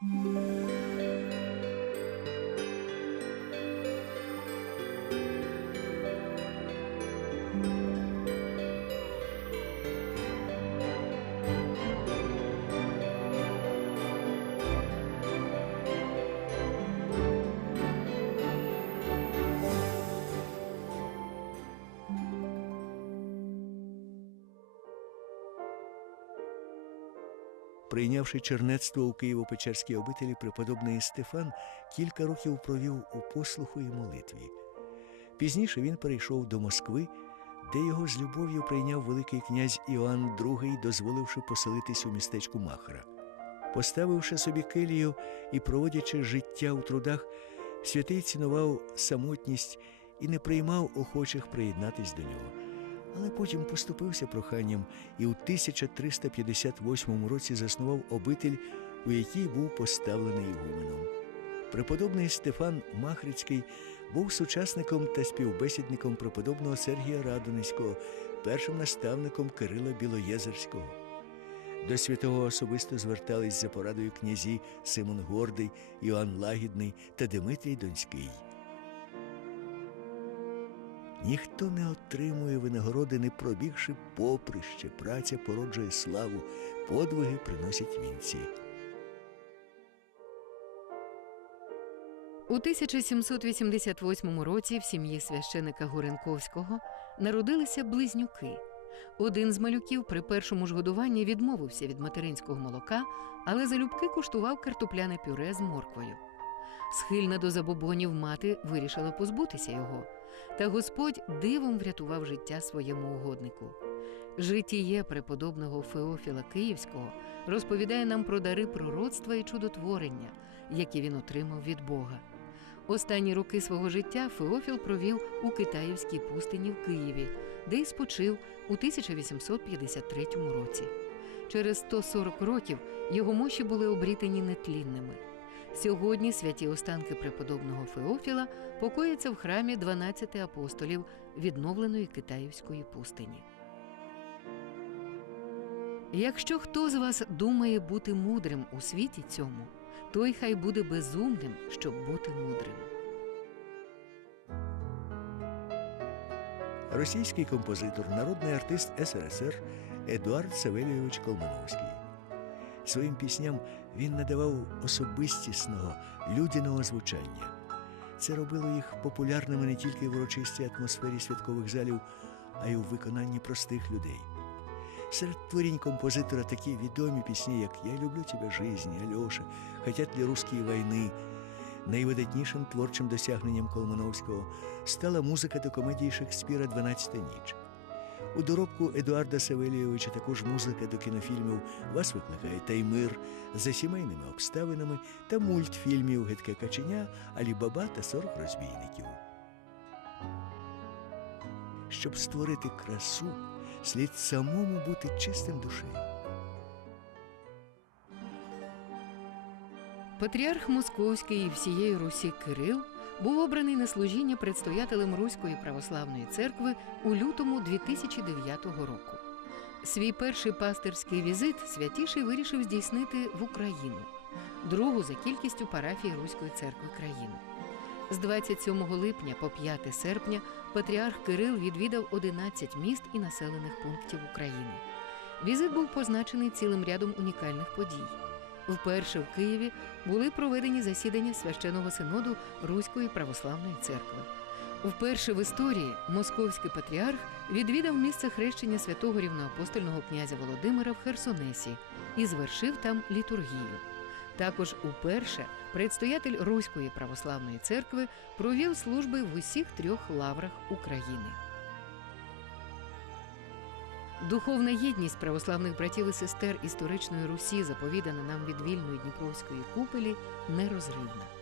Música Прийнявши чернецтво у Києво-Печерській обителі, преподобний Стефан кілька років провів у послуху і молитві. Пізніше він перейшов до Москви, де його з любов'ю прийняв Великий князь Іоанн II, дозволивши поселитись у містечку Махара. Поставивши собі килію і проводячи життя у трудах, святий цінував самотність і не приймав охочих приєднатись до нього. Але потім поступився проханням і у 1358 році заснував обитель, у якій був поставлений ігуменом. Преподобний Стефан Махрицький був сучасником та співбесідником преподобного Сергія Радоницького, першим наставником Кирила Білоєзерського. До святого особисто звертались за порадою князі Симон Гордий, Іоанн Лагідний та Димитрій Донський. Ніхто не отримує винагороди, не пробігши поприще, праця породжує славу, подвиги приносять вінці. У 1788 році в сім'ї священика Гуренковського народилися близнюки. Один з малюків при першому ж годуванні відмовився від материнського молока, але залюбки куштував картопляне пюре з морквою. Схильна до забобонів мати вирішила позбутися його, та Господь дивом врятував життя своєму угоднику. Житіє преподобного Феофіла Київського розповідає нам про дари пророцтва і чудотворення, які він отримав від Бога. Останні роки свого життя Феофіл провів у Китаївській пустині в Києві, де й спочив у 1853 році. Через 140 років його мощі були обрітені нетлінними. Сьогодні святі останки преподобного Феофіла покояться в храмі 12 апостолів відновленої Китаївської пустині. Якщо хто з вас думає бути мудрим у світі цьому, той хай буде безумним, щоб бути мудрим. Російський композитор, народний артист СРСР Едуард Савельович Колмановський. Своїм пісням він надавав особистісного, людяного звучання. Це робило їх популярними не тільки в урочистій атмосфері святкових залів, а й у виконанні простих людей. Серед творінь композитора такі відомі пісні, як Я люблю тебе жизнь, Альоша, Хотят ли русские войны. Найвидатнішим творчим досягненням Колмановського стала музика до комедії Шекспіра «Дванадцята ніч. У доробку Едуарда Савелійовича також музика до кінофільмів Вас викликає Таймир за сімейними обставинами та мультфільмів Гидке каченя, Алі Баба та сорок розбійників. Щоб створити красу, слід самому бути чистим душею. Патріарх Московський і всієї Русі Кирил був обраний на служіння предстоятелем Руської православної церкви у лютому 2009 року. Свій перший пастирський візит святіший вирішив здійснити в Україну, другу за кількістю парафій Руської церкви країни. З 27 липня по 5 серпня патріарх Кирил відвідав 11 міст і населених пунктів України. Візит був позначений цілим рядом унікальних подій. Вперше в Києві були проведені засідання священного синоду Руської православної церкви. Вперше в історії московський патріарх відвідав місце хрещення святого рівноапостольного князя Володимира в Херсонесі і звершив там літургію. Також уперше предстоятель Руської православної церкви провів служби в усіх трьох лаврах України. Духовна єдність православних братів і сестер історичної Русі, заповідана нам від вільної Дніпровської купелі, нерозривна.